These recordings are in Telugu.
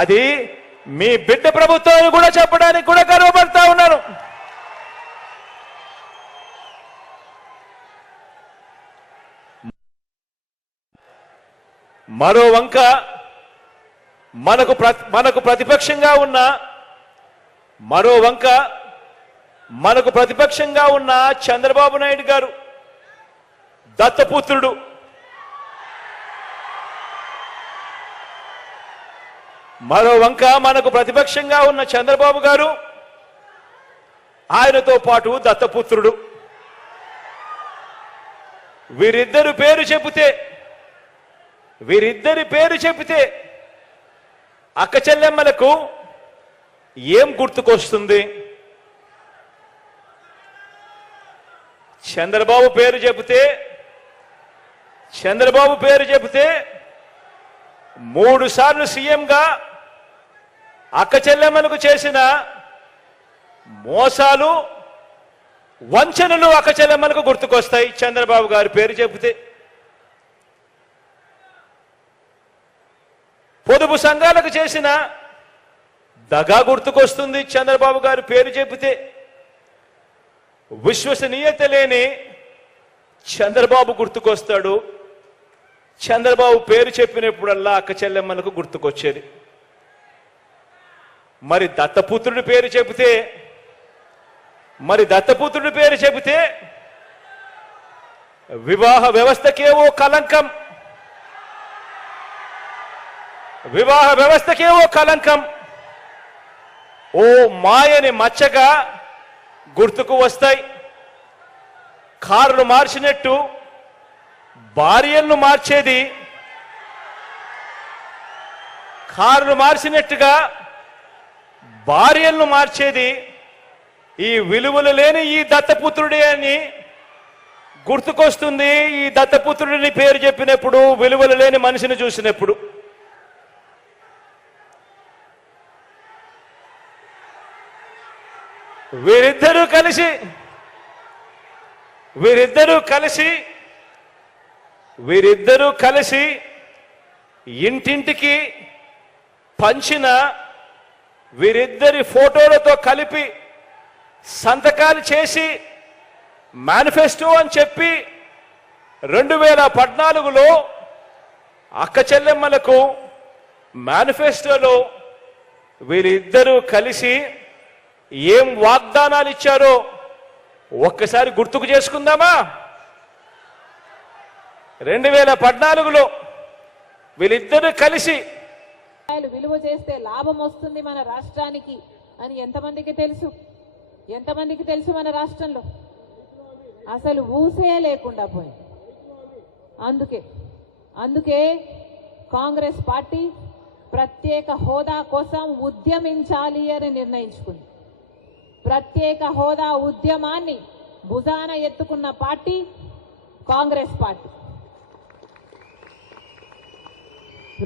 అది మీ బిడ్డ ప్రభుత్వాన్ని కూడా చెప్పడానికి కూడా గర్వపడతా ఉన్నారు. మరో వంక మనకు ప్రతిపక్షంగా ఉన్న చంద్రబాబు నాయుడు గారు దత్తపుత్రుడు. మరో వంక మనకు ప్రతిపక్షంగా ఉన్న చంద్రబాబు గారు ఆయనతో పాటు దత్తపుత్రుడు. వీరిద్దరి పేరు చెబితే అక్క చెల్లెమ్మలకు ఏం గుర్తుకొస్తుంది? చంద్రబాబు పేరు చెబితే 3 సార్లు సీఎంగా అక్క చెల్లెమ్మలకు చేసిన మోసాలు, వంచనలు అక్క చెల్లెమ్మలకు గుర్తుకొస్తాయి చంద్రబాబు గారి పేరు చెబితే. పొదుపు సంఘాలకు చేసిన దగా గుర్తుకొస్తుంది చంద్రబాబు గారి పేరు చెబితే. విశ్వసనీయత లేని చంద్రబాబు గుర్తుకొస్తాడు. చంద్రబాబు పేరు చెప్పినప్పుడల్లా అక్క చెల్లెమ్మలకు గుర్తుకొచ్చేది. మరి దత్తపుత్రుడి పేరు చెబితే వివాహ వ్యవస్థకే ఓ కలంకం, ఓ మాయని మచ్చగా గుర్తుకు వస్తాయి. కార్లు మార్చినట్టు భార్యలను మార్చేది ఈ విలువలు లేని ఈ దత్తపుత్రుడే అని గుర్తుకొస్తుంది. ఈ దత్తపుత్రుడిని పేరు చెప్పినప్పుడు, విలువలు లేని మనిషిని చూసినప్పుడు. వీరిద్దరూ కలిసి ఇంటింటికి పంచిన వీరిద్దరి ఫోటోలతో కలిపి సంతకాలు చేసి మేనిఫెస్టో అని చెప్పి 2014లో అక్క చెల్లెమ్మలకు మేనిఫెస్టోలో వీరిద్దరూ కలిసి ఏం వాగ్దానాలు ఇచ్చారో ఒక్కసారి గుర్తుకు చేసుకుందామా? 2014లో వీళ్ళిద్దరూ కలిసి విలువ చేస్తే లాభం వస్తుంది మన రాష్ట్రానికి అని ఎంతమందికి తెలుసు? మన రాష్ట్రంలో అసలు ఊసే లేకుండా పోయింది. అందుకే కాంగ్రెస్ పార్టీ ప్రత్యేక హోదా కోసం ఉద్యమించాలి అని నిర్ణయించుకుంది. ప్రత్యేక హోదా ఉద్యమాన్ని భుజాన ఎత్తుకున్న పార్టీ కాంగ్రెస్ పార్టీ.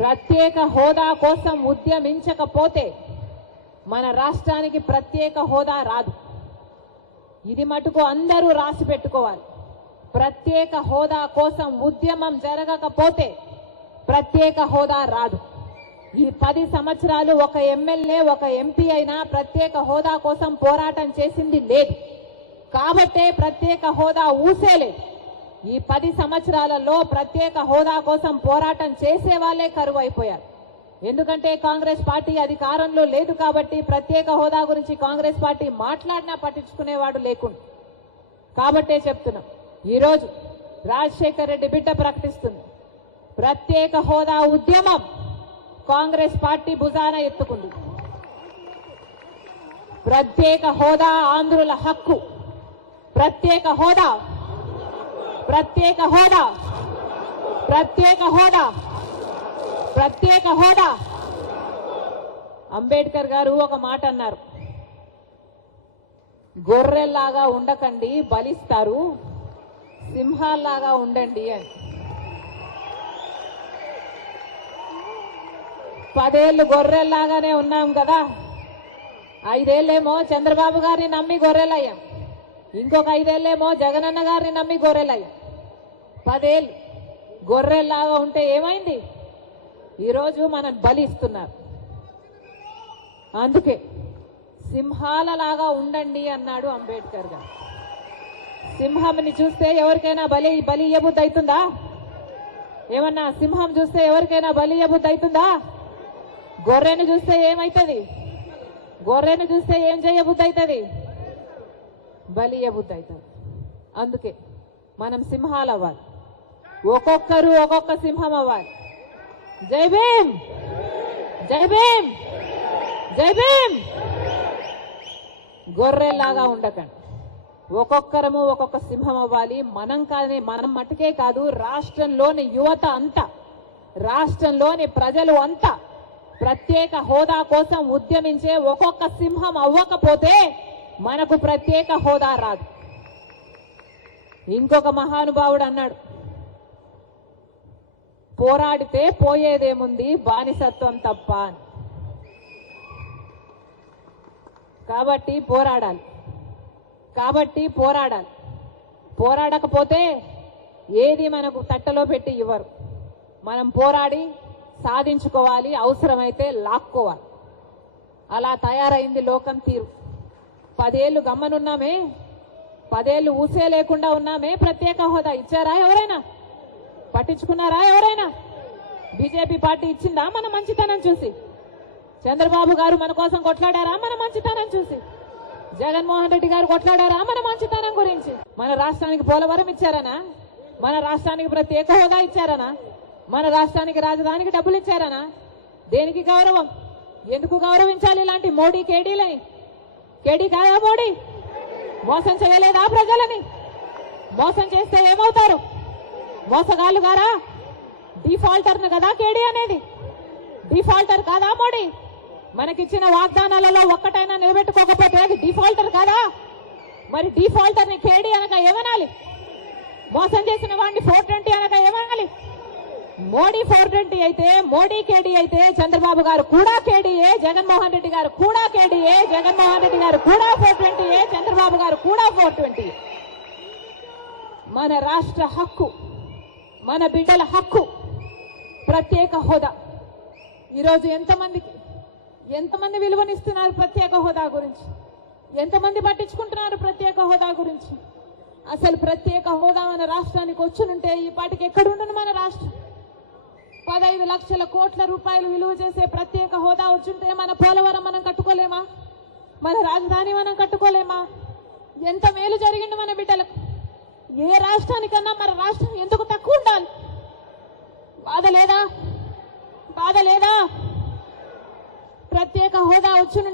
ప్రత్యేక హోదా కోసం ఉద్యమించకపోతే మన రాష్ట్రానికి ప్రత్యేక హోదా రాదు. ఇది మటుకు అందరూ రాసి పెట్టుకోవాలి. ప్రత్యేక హోదా కోసం ఉద్యమం జరగకపోతే ప్రత్యేక హోదా రాదు. ఈ 10 సంవత్సరాలు ఒక ఎమ్మెల్యే, ఒక ఎంపీ అయినా ప్రత్యేక హోదా కోసం పోరాటం చేసింది లేదు. కాబట్టే ప్రత్యేక హోదా ఊసేలేదు. ఈ 10 సంవత్సరాలలో ప్రత్యేక హోదా కోసం పోరాటం చేసే వాళ్ళే కరువు అయిపోయారు. ఎందుకంటే కాంగ్రెస్ పార్టీ అధికారంలో లేదు కాబట్టి ప్రత్యేక హోదా గురించి కాంగ్రెస్ పార్టీ మాట్లాడినా పట్టించుకునేవాడు లేకుండా. కాబట్టే చెప్తున్నాం, ఈరోజు రాజశేఖర్ రెడ్డి బిడ్డ ప్రకటిస్తుంది. ప్రత్యేక హోదా ఉద్యమం కాంగ్రెస్ పార్టీ భుజాన ఎత్తుకుంది. ప్రత్యేక హోదా ఆంధ్రుల హక్కు. ప్రత్యేక హోదా అంబేద్కర్ గారు ఒక మాట అన్నారు, గొర్రెల్లాగా ఉండకండి బలిస్తారు, సింహాల్లాగా ఉండండి అని. 10 ఏళ్ళు గొర్రెల్లాగానే ఉన్నాం కదా. 5 ఏళ్ళేమో చంద్రబాబు గారిని నమ్మి గొర్రెలయ్యాం. ఇంకొక 5 ఏళ్ళేమో జగనన్న గారిని నమ్మి గొర్రెలయ్యాం. 10 ఏళ్ళు గొర్రెల్లాగా ఉంటే ఏమైంది? ఈరోజు మనం బలిస్తున్నారు. అందుకే సింహాలలాగా ఉండండి అన్నాడు అంబేద్కర్ గారు. సింహంని చూస్తే ఎవరికైనా బలి ఇయ్యబుద్ధి అవుతుందా? ఏమన్నా సింహం చూస్తే ఎవరికైనా బలి ఇయ్యబుద్ధి అవుతుందా? గొర్రెను చూస్తే ఏమైతుంది? గొర్రెను చూస్తే ఏం చేయబుద్ధి అవుతుంది? బలి ఇయ్యబుద్ధి అవుతుంది. అందుకే మనం సింహాలు అవ్వాలి, ఒక్కొక్కరు ఒక్కొక్క సింహం అవ్వాలి. జై భీమ్, జై భీమ్, జై భీమ్. గొర్రెల్లాగా ఉండకండి, ఒక్కొక్కరము ఒక్కొక్క సింహం అవ్వాలి. మనం మట్టుకే కాదు, రాష్ట్రంలోని యువత అంతా, రాష్ట్రంలోని ప్రజలు అంతా ప్రత్యేక హోదా కోసం ఉద్యమించే ఒక్కొక్క సింహం అవ్వకపోతే మనకు ప్రత్యేక హోదా రాదు. ఇంకొక మహానుభావుడు అన్నాడు, పోరాడితే పోయేదేముంది బానిసత్వం తప్ప అని. కాబట్టి పోరాడాలి. పోరాడకపోతే ఏది మనకు తట్టలో పెట్టి ఇవ్వరు. మనం పోరాడి సాధించుకోవాలి, అవసరమైతే లాక్కోవాలి. అలా తయారైంది లోకం తీరు. 10 ఏళ్ళు గమ్మనున్నామే, 10 ఏళ్ళు ఊసే లేకుండా ఉన్నామే. ప్రత్యేక హోదా ఇచ్చారా ఎవరైనా? పట్టించుకున్నారా ఎవరైనా? బీజేపీ పార్టీ ఇచ్చిందా మన మంచితనం చూసి? చంద్రబాబు గారు మన కోసం కొట్లాడారా మన మంచితనం చూసి? జగన్మోహన్ రెడ్డి గారు కొట్లాడారా మన మంచితనం గురించి? మన రాష్ట్రానికి పోలవరం ఇచ్చారనా? మన రాష్ట్రానికి ప్రత్యేక హోదా ఇచ్చారనా? మన రాష్ట్రానికి రాజధానికి డబ్బులు ఇచ్చారనా? దేనికి గౌరవం? ఎందుకు గౌరవించాలి ఇలాంటి మోడీ కేడీలని? కేడీ కాదా మోడీ? మోసం చేయలేదా ప్రజలని? మోసం చేస్తే ఏమవుతారు? మోసగాళ్ళు గారా? డిఫాల్టర్ను కదా కేడీ అనేది? డిఫాల్టర్ కాదా మోడీ? మనకిచ్చిన వాగ్దానాలలో ఒక్కటైనా నిలబెట్టుకోకపోతే అది డిఫాల్టర్ కాదా? మరి డిఫాల్టర్ ని కేడీ అనక ఏమనాలి? మోసం చేసిన వాడిని 420 అనక ఏమనాలి? మోడీ 420 అయితే, మోడీ కేడీ అయితే చంద్రబాబు గారు కూడా కేడీఏ, జగన్మోహన్ రెడ్డి గారు కూడా కేడీఏ, జగన్మోహన్ రెడ్డి గారు కూడా 420, చంద్రబాబు గారు కూడా 420. మన రాష్ట్ర హక్కు, మన బిడ్డల హక్కు ప్రత్యేక హోదా. ఈరోజు ఎంతమంది విలువనిస్తున్నారు ప్రత్యేక హోదా గురించి? ఎంతమంది పట్టించుకుంటున్నారు ప్రత్యేక హోదా గురించి? అసలు ప్రత్యేక హోదా మన రాష్ట్రానికి వచ్చునుంటే ఈ పాటికి ఎక్కడుండను మన రాష్ట్రం? 15 లక్షల కోట్ల రూపాయలు విలువ చేసే ప్రత్యేక హోదా వచ్చుంటే మన పోలవరం మనం కట్టుకోలేమా? మన రాజధాని మనం కట్టుకోలేమా? ఎంత మేలు జరిగింది మన బిడ్డలకు. ఏ రాష్ట్రానికన్నా మన రాష్ట్రం ఎందుకు తక్కువ ఉండాలి? బాధ లేదా? ప్రత్యేక హోదా వచ్చును